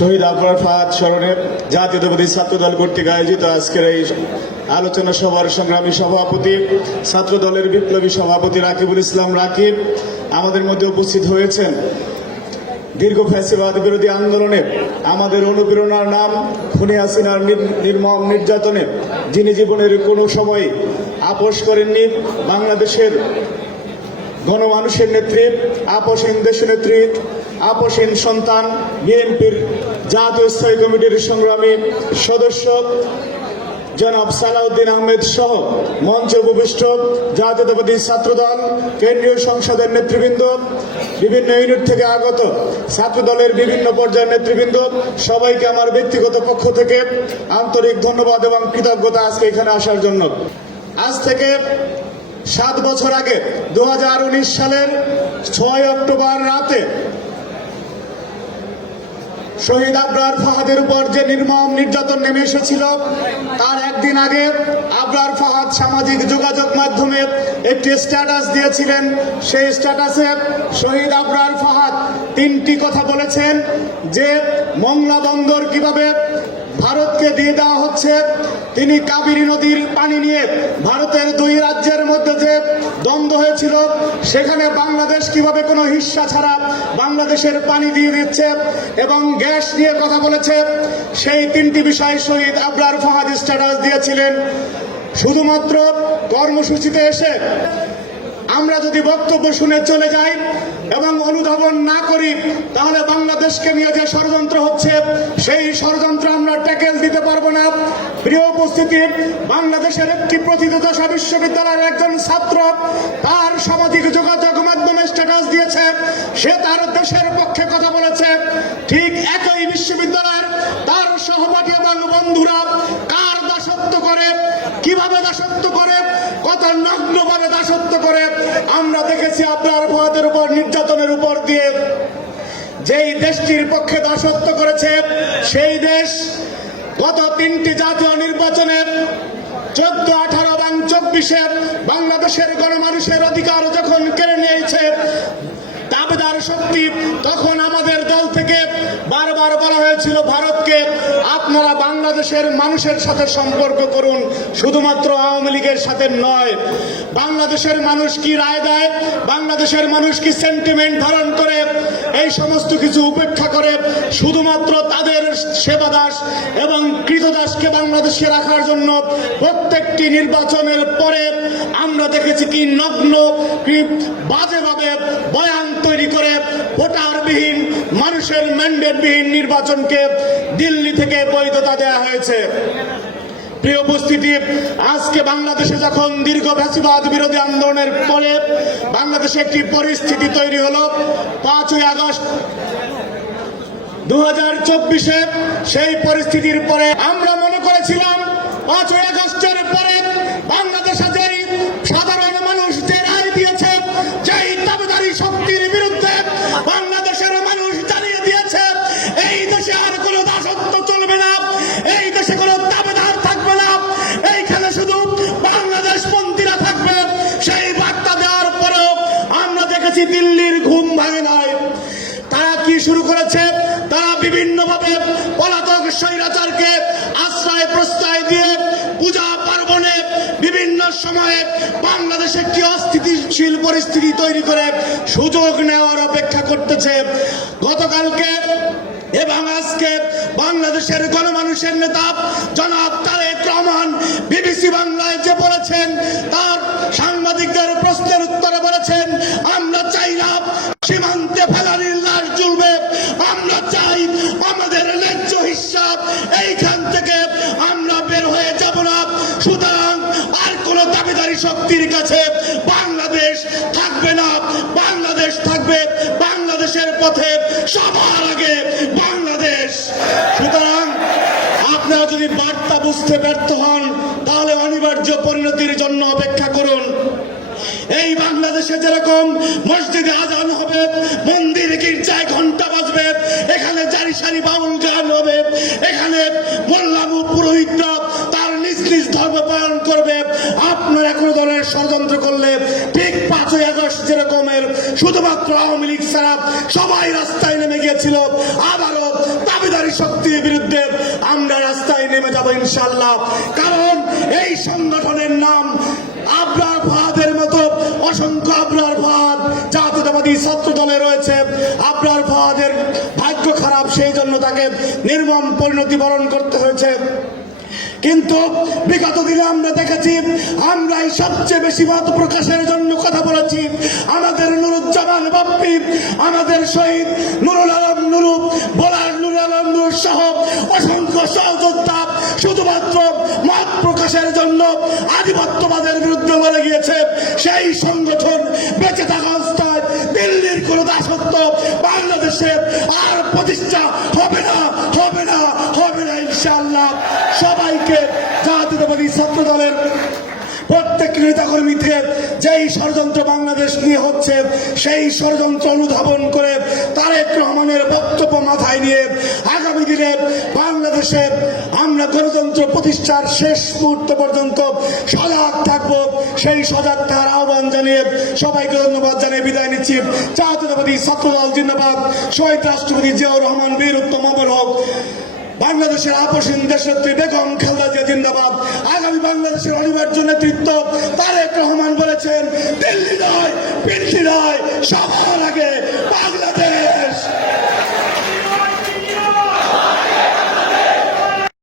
শহীদ আবরার ফাহাদ স্মরণে জাতীয়তাবাদী ছাত্রদল কর্তৃক আয়োজিত আজকের এই আলোচনা সভার সংগ্রামী সভাপতি ছাত্র দলের বিপ্লবী সভাপতি রাকিবুল ইসলাম রাকিব আমাদের মধ্যে উপস্থিত হয়েছেন। দীর্ঘ ফ্যাসিবাদ বিরোধী আন্দোলনে আমাদের অনুপ্রেরণার নাম খুনি হাসিনার নির- নির্মম নির্যাতনে যিনি জীবনের কোনো সময় আপোষ করেননি, বাংলাদেশের গণমানুষের নেত্রী আপসহীন দেশনেত্রী আপসহীন সন্তান, বিএনপির জাতীয় স্থায়ী কমিটির সংগ্রামী সদস্য জনাব সালাউদ্দিন আহমেদ সহ মঞ্চে উপবিষ্ট জাতীয়তাবাদী ছাত্রদল, কেন্দ্রীয় সংসদের নেতৃবৃন্দ, বিভিন্ন ইউনিট থেকে আগত ছাত্রদলের বিভিন্ন পর্যায়ের নেতৃবৃন্দ, সবাইকে আমার ব্যক্তিগত পক্ষ থেকে আন্তরিক ধন্যবাদ এবং কৃতজ্ঞতা আজকে এখানে আসার জন্য। আজ থেকে সাত বছর আগে দু হাজার উনিশ সালের ছয় অক্টোবর রাতে শহীদ আবরার ফাহাদের উপর যে নির্মম নির্যাতন নেমে এসেছিল, তার একদিন আগে আবরার ফাহাদ সামাজিক যোগাযোগ মাধ্যমে একটি স্ট্যাটাস দিয়েছিলেন। সেই স্ট্যাটাসে শহীদ আবরার ফাহাদ তিনটি কথা বলেছেন, যে মংলা বন্দর কীভাবে ভারতকে দিয়ে দেওয়া হচ্ছে তিনি কাবেরী নদীর পানি নিয়ে ভারতের দুই রাজ্যের মধ্যে যে দ্বন্দ্ব হয়েছিল, সেখানে বাংলাদেশ কীভাবে কোনো হিস্সা ছাড়া বাংলাদেশের পানি দিয়ে দিচ্ছে এবং গ্যাস নিয়ে কথা বলেছে, সেই তিনটি বিষয় শহীদ আবরার ফাহাদ স্ট্যাটাস দিয়েছিলেন। শুধুমাত্র কর্মসূচিতে এসে আমরা যদি বক্তব্য শুনে চলে যাই এবং অনুধাবন না করি, তাহলে বাংলাদেশকে নিয়ে যে ষড়যন্ত্র হচ্ছে, সেই ষড়যন্ত্র আমরা ট্যাকেল দিতে পারব না। প্রিয় উপস্থিতি, বাংলাদেশের একটি প্রথিতদশা বিশ্ববিদ্যালয়ের একজন ছাত্র তার সামাজিক যোগাযোগ মাধ্যমে স্ট্যাটাস দিয়েছে। সে তার দেশের পক্ষে কথা বলেছে। ঠিক একই বিশ্ববিদ্যালয়ের তার সহপাঠী এবং বন্ধুরা কার দাসত্ব করে, কীভাবে দাসত্ব করে নগ্নভাবে দাসত্ব করে আমরা দেখেছি আপনার উপর, নির্যাতনের উপর দিয়ে। যেই দেশটির পক্ষে দাসত্ব করেছে, সেই দেশ গত তিনটি জাতীয় নির্বাচনে চোদ্দ, আঠারো এবং চব্বিশে বাংলাদেশের গণমানুষের অধিকার যখন কেড়ে নিয়েছে, দাবিদার শক্তি তখন আমাদের দল বারবার বলা হয়েছিল ভারতকে আপনারা বাংলাদেশের মানুষের সাথে সম্পর্ক করুন, শুধুমাত্র আওয়ামী লীগের সাথে নয়। বাংলাদেশের মানুষ কি রায় দেয়? বাংলাদেশের মানুষ কি সেন্টিমেন্ট ধারণ করে? এই সমস্ত কিছু উপেক্ষা করে শুধুমাত্র তাদের সেবাদাস এবং কৃতদাসকে বাংলাদেশে রাখার জন্য প্রত্যেকটি নির্বাচনের পরে দেখেছি কি নগ্ন, কি বাজেভাবে বয়ান তৈরি করে ভোটারবিহীন, মানুষের ম্যান্ডেটবিহীন নির্বাচনকে দিল্লি থেকে বৈধতা দেওয়া হয়েছে। প্রিয় উপস্থিতি, আজকে বাংলাদেশে যখন বিরোধী আন্দোলনের পরে বাংলাদেশে একটি পরিস্থিতি তৈরি হলো, পাঁচই আগস্ট দু হাজার চব্বিশে সেই পরিস্থিতির পরে আমরা মনে করেছিলাম পাঁচই আগস্টের পরে বাংলাদেশে দিল্লির ঘুম ভাঙে নাই। তারা কি শুরু করেছে? তারা বিভিন্নভাবে পলাতক স্বৈরাচারকে আশ্রয় প্রশ্রয় দিয়ে পূজা পার্বণে বিভিন্ন সময়ে বাংলাদেশে একটি অস্থিতিশীল পরিস্থিতি তৈরি করে সুযোগ নেওয়ার অপেক্ষা করতেছে। গতকালকে এবং আজকে বাংলাদেশের গণমানুষের নেতা জনাব তারেক রহমান বিবিসি বাংলায় যে বলেছেন সুতরাং আর কোন দাবিদারি শক্তির কাছে বাংলাদেশ থাকবে না। বাংলাদেশ থাকবে বাংলাদেশের পথে সবার আগে বাংলাদেশ। সুতরাং আপনারা যদি বার্তা বুঝতে ব্যর্থ হন, তাহলে অনিবার্য পরিণতির জন্য অপেক্ষা করুন। এই বাংলাদেশে যেরকম মসজিদে আজান হবে, মন্দিরে গির্জায় ঘণ্টা বাজবে, এখানে জারি সারি বাউল গান শুধুমাত্র আওয়ামী লীগ ছাড়া সবাই রাস্তায় নেমে গিয়েছিল। আবারও দাবিদারি শক্তির বিরুদ্ধে আমরা রাস্তায় নেমে যাব ইনশাল্লাহ কারণ এই সংগঠনের নাম আবরার ফাহাদের মতো অসংখ্য আবরার ফাহাদ জাতীয়তাবাদী ছাত্র দলে রয়েছে। আবরার ফাহাদের ভাগ্য খারাপ, সেই জন্য তাকে নির্মম পরিণতি বরণ করতে হয়েছে। কিন্তু বিগত দিনে আমরা দেখেছি, আমরাই সবচেয়ে বেশি মত প্রকাশের জন্য কথা বলেছি। আমাদের নুরুজ্জামান বাপ্পি, আমাদের শহীদ নুরুল আলম নুরু, বলার নুরুল আলম নুর সহ অসংখ্য সহযোদ্ধা শুধুমাত্র মত প্রকাশের জন্য আধিপত্যবাদের বিরুদ্ধে বলে গিয়েছে। সেই সংগঠন বেঁচে থাকা কোন দাসত্ব বাংলাদেশের আর প্রতিষ্ঠা হবে না হবে না হবে না ইনশাল্লাহ সবাইকে জাতীয়তাবাদী ছাত্র দলের প্রত্যেক নেতাকর্মীকে যেই ষড়যন্ত্র বাংলাদেশ নিয়ে হচ্ছে, সেই ষড়যন্ত্র অনুধাবন করে তারেক রহমানের বক্তব্য মাথায় নিয়ে আগামী দিনে বাংলাদেশে আমরা গণতন্ত্র প্রতিষ্ঠার শেষ মুহূর্ত পর্যন্ত সজাগ থাকব। সেই সজাগ থাকার আহ্বান জানিয়ে সবাইকে ধন্যবাদ জানিয়ে বিদায় নিচ্ছি। জাতীয়তাবাদী ছাত্রদল জিন্দাবাদ। শহীদ রাষ্ট্রপতি জিয়াউর রহমান, বীর উত্তম হক। বাংলাদেশের আপসীন দেশত্রী বেগম খেলদা জিন্দাবাদ। আগামী বাংলাদেশের অনিবার্য নেতৃত্ব তারেক রহমান বলেছেন, দিল্লি নয়, পৃথিবী নয়, সবার আগে